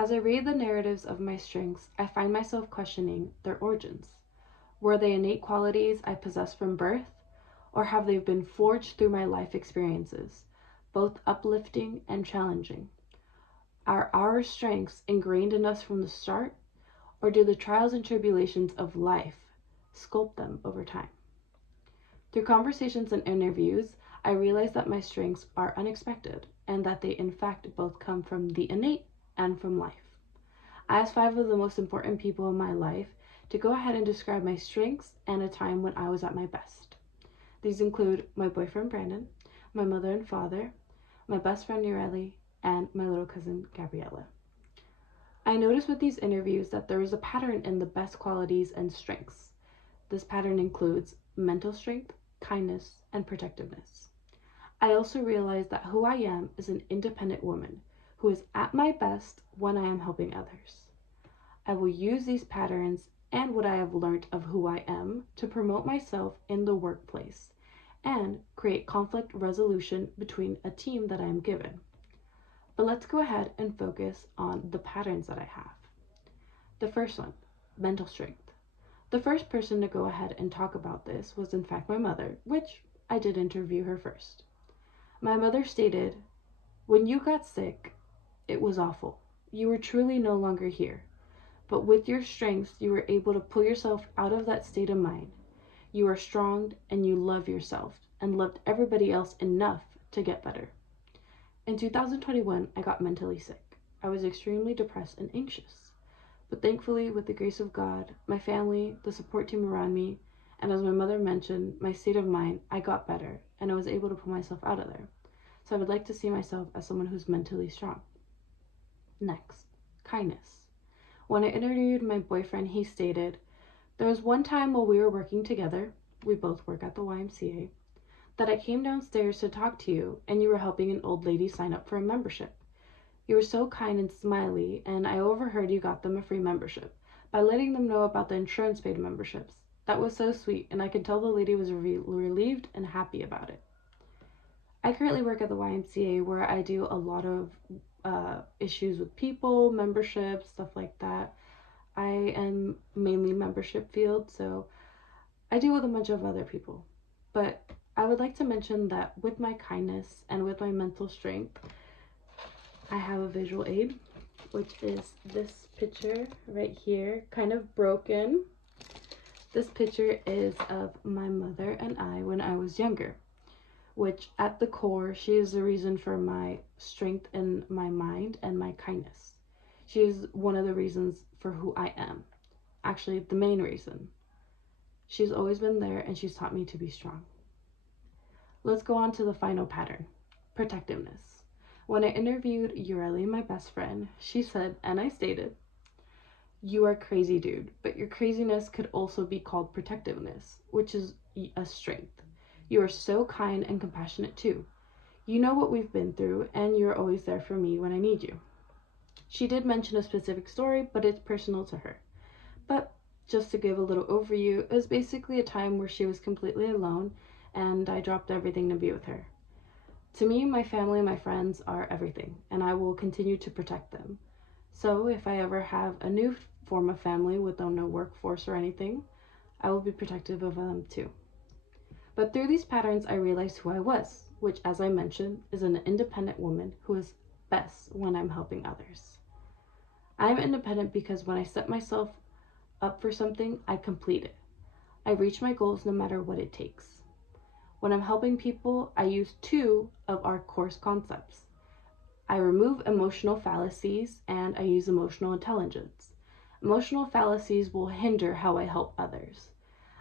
As I read the narratives of my strengths, I find myself questioning their origins. Were they innate qualities I possessed from birth, or have they been forged through my life experiences, both uplifting and challenging? Are our strengths ingrained in us from the start, or do the trials and tribulations of life sculpt them over time? Through conversations and interviews, I realized that my strengths are unexpected and that they in fact both come from the innate and from life. I asked 5 of the most important people in my life to go ahead and describe my strengths and a time when I was at my best. These include my boyfriend Brandon, my mother and father, my best friend Nureli, and my little cousin Gabriella. I noticed with these interviews that there is a pattern in the best qualities and strengths. This pattern includes mental strength, kindness, and protectiveness. I also realized that who I am is an independent woman who is at my best when I am helping others. I will use these patterns and what I have learned of who I am to promote myself in the workplace and create conflict resolution between a team that I am given. But let's go ahead and focus on the patterns that I have. The first one, mental strength. The first person to go ahead and talk about this was in fact my mother, which I did interview her first. My mother stated, "When you got sick, it was awful. You were truly no longer here. But with your strengths, you were able to pull yourself out of that state of mind. You are strong and you love yourself and loved everybody else enough to get better." In 2021, I got mentally sick. I was extremely depressed and anxious. But thankfully, with the grace of God, my family, the support team around me, and as my mother mentioned, my state of mind, I got better and I was able to pull myself out of there. So I would like to see myself as someone who's mentally strong. Next, kindness. When I interviewed my boyfriend, he stated, "There was one time while we were working together, we both work at the YMCA, that I came downstairs to talk to you and you were helping an old lady sign up for a membership. You were so kind and smiley, and I overheard you got them a free membership by letting them know about the insurance paid memberships. That was so sweet, and I could tell the lady was relieved and happy about it." I currently work at the YMCA where I do a lot of issues with people, memberships, stuff like that. I am mainly membership field, so I deal with a bunch of other people. But I would like to mention that with my kindness and with my mental strength, I have a visual aid, which is this picture right here, kind of broken. This picture is of my mother and I when I was younger, which at the core, she is the reason for my strength in my mind and my kindness. She is one of the reasons for who I am. Actually, the main reason. She's always been there and she's taught me to be strong. Let's go on to the final pattern, protectiveness. When I interviewed Ureli, my best friend, she said, and I stated, "You are crazy, dude, but your craziness could also be called protectiveness, which is a strength. You are so kind and compassionate too. You know what we've been through, and you're always there for me when I need you." She did mention a specific story, but it's personal to her. But just to give a little overview, it was basically a time where she was completely alone, and I dropped everything to be with her. To me, my family and my friends are everything, and I will continue to protect them. So if I ever have a new form of family without no workforce or anything, I will be protective of them too. But through these patterns, I realized who I was, which, as I mentioned, is an independent woman who is best when I'm helping others. I'm independent because when I set myself up for something, I complete it. I reach my goals no matter what it takes. When I'm helping people, I use 2 of our course concepts. I remove emotional fallacies and I use emotional intelligence. Emotional fallacies will hinder how I help others.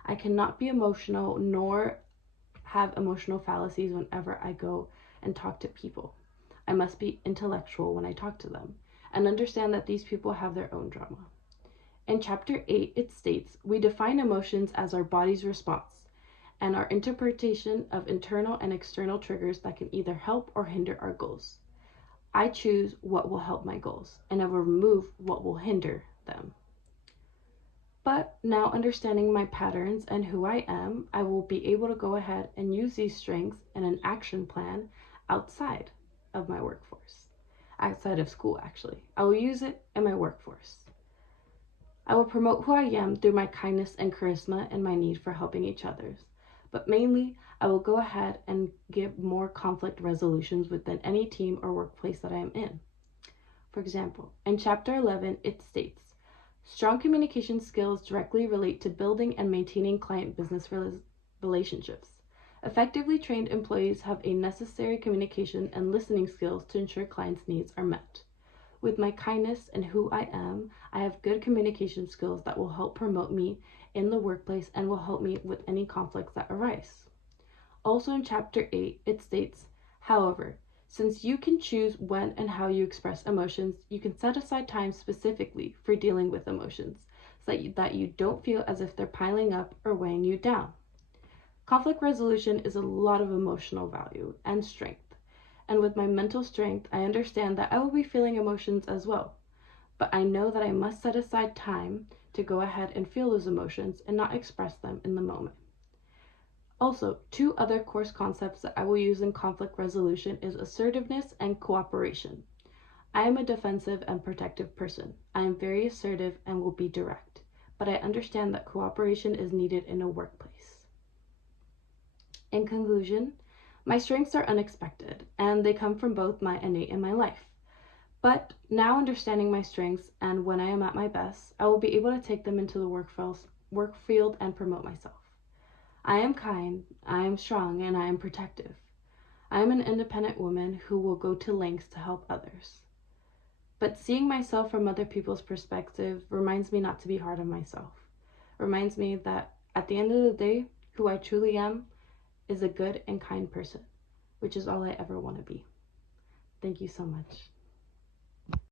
I cannot be emotional nor have emotional fallacies whenever I go and talk to people. I must be intellectual when I talk to them and understand that these people have their own drama. In chapter 8, it states, "We define emotions as our body's response and our interpretation of internal and external triggers that can either help or hinder our goals. I choose what will help my goals, and I will remove what will hinder them." But now understanding my patterns and who I am, I will be able to go ahead and use these strengths in an action plan outside of my workforce. outside of school actually. I will use it in my workforce. I will promote who I am through my kindness and charisma and my need for helping each other. But mainly, I will go ahead and give more conflict resolutions within any team or workplace that I am in. For example, in Chapter 11, it states, strong communication skills directly relate to building and maintaining client-business relationships. Effectively trained employees have a necessary communication and listening skills to ensure clients' needs are met. With my kindness and who I am, I have good communication skills that will help promote me in the workplace and will help me with any conflicts that arise. Also in Chapter 8, it states, however, since you can choose when and how you express emotions, you can set aside time specifically for dealing with emotions so that you don't feel as if they're piling up or weighing you down. Conflict resolution is a lot of emotional value and strength. And with my mental strength, I understand that I will be feeling emotions as well. But I know that I must set aside time to go ahead and feel those emotions and not express them in the moment. Also, 2 other course concepts that I will use in conflict resolution is assertiveness and cooperation. I am a defensive and protective person. I am very assertive and will be direct, but I understand that cooperation is needed in a workplace. In conclusion, my strengths are unexpected, and they come from both my innate and my life. But now understanding my strengths and when I am at my best, I will be able to take them into the work field and promote myself. I am kind, I am strong, and I am protective. I am an independent woman who will go to lengths to help others. But seeing myself from other people's perspective reminds me not to be hard on myself. Reminds me that at the end of the day, who I truly am is a good and kind person, which is all I ever want to be. Thank you so much.